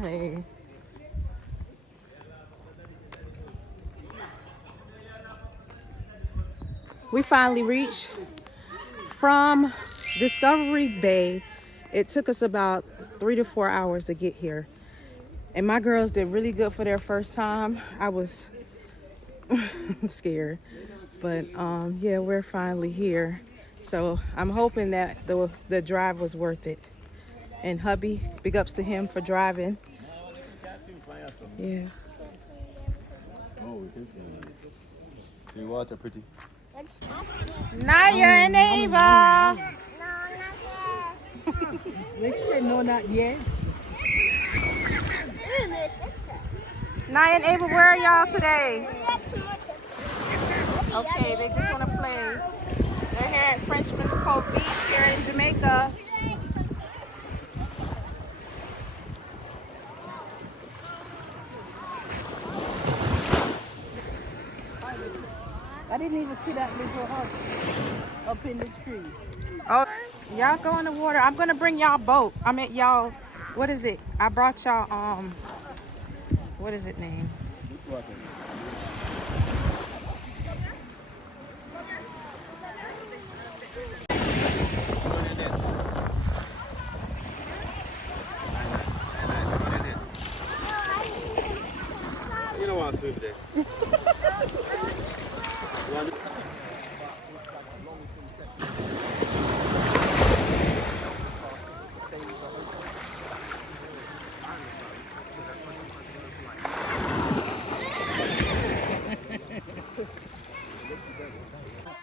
Hey. We finally reached from Discovery Bay. It took us about 3 to 4 hours to get here. And my girls did really good for their first time. I was scared. But yeah, we're finally here. So I'm hoping that the drive was worth it. And hubby, big ups to him for driving. Yeah. Oh, we can see water pretty. Naya and Ava. No, not yet. Naya and Ava, where are y'all today? Okay, they just want to play. They're here at Frenchman's Cove Beach here in Jamaica. I didn't even see that little house up in the tree. Oh, y'all go in the water. I'm gonna bring y'all boat. I mean y'all, what is it? I brought y'all what is it named? You don't want to swim there.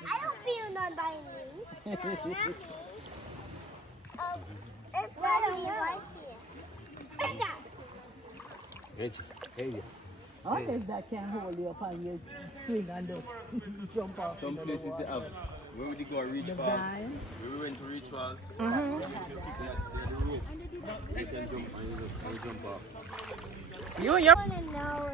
I don't feel none by me. It's not on Hey, Unless that can hold you up and you swing and just jump off. some places they have. Where would you go? Reach The falls. vine. We went to Reach Falls. Mm-hmm. Yeah, the road. You can jump and you jump off. You and your I want to know.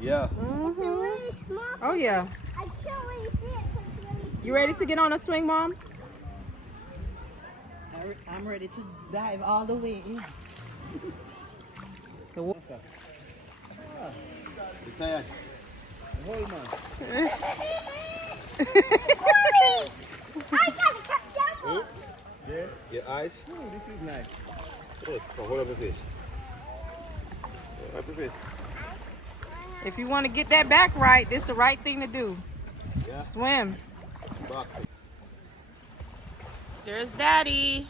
Yeah. It's really small. Oh yeah. I can't really see it because it's really You ready to get on a swing, Mom? I'm ready to dive all the way in. The wa- You tired? Hold on. I gotta catch up. Yeah. Your eyes? Oh, this is nice. Good. So hold up the fish. Hold up the fish. If you want to get that back right, this is the right thing to do. Yeah. Swim. Back. There's Daddy.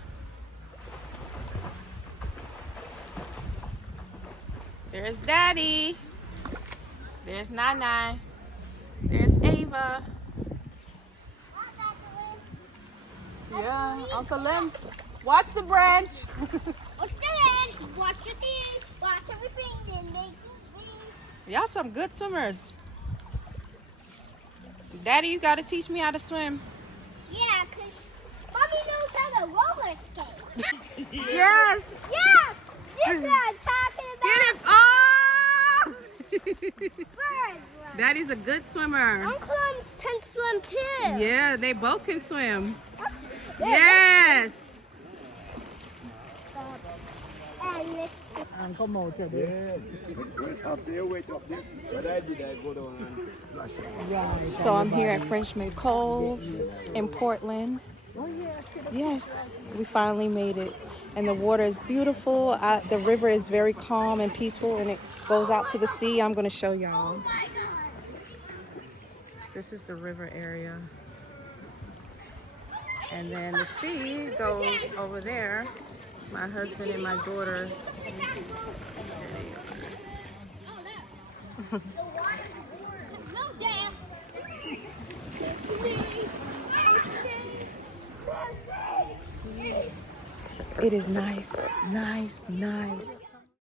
There's Daddy. There's Nana. There's Ava. Yeah, Uncle Lem's. Watch the branch. Watch the hands, watch your feet, watch everything, then make it. Y'all some good swimmers. Daddy, you gotta teach me how to swim. Yeah, because Mommy knows how to roller skate. Yes. Yes, this is what I'm talking about. Get him. Oh! Bird. Daddy's a good swimmer. Uncle can swim too. Yeah, they both can swim. That's, Yes. And this. And come out today. Yeah. After you wait up there. What I did, I go down and splash. Right. So I'm here at Frenchman Cove in Portland. Yes, we finally made it. And the water is beautiful. The river is very calm and peaceful, and it goes out to the sea. I'm going to show y'all. This is the river area. And then the sea goes over there. My husband and my daughter. It is nice, nice, nice.